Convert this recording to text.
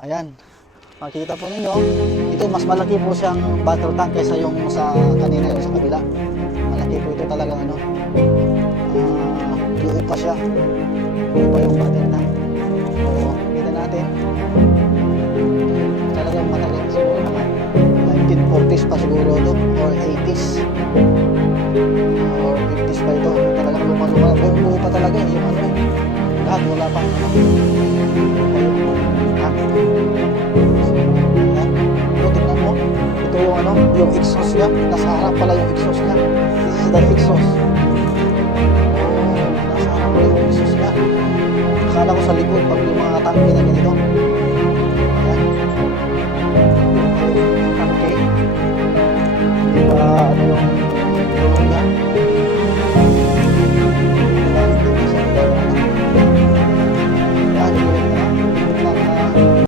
Ayan. Makikita po ninyo, ito mas malaki po siyang battle tank kaysa yung sa kanina yung sa kabila. Malaki po ito talaga ano. Buo pa siya. Buo pa yung battle tank. So, kita natin. Talagang matagal siguro naman. 1940s pa siguro ito or 80s. Or 50s pa ito. Talagang luma-luma. Buo pa talaga yung ano. Lahat wala pa. Ito yung ano, yung exhaust niya. Nasa harap pala yung exhaust niya. This is the exhaust. Nasa harap pala yung exhaust niya. Akala ko sa likod pag yung mga tangke na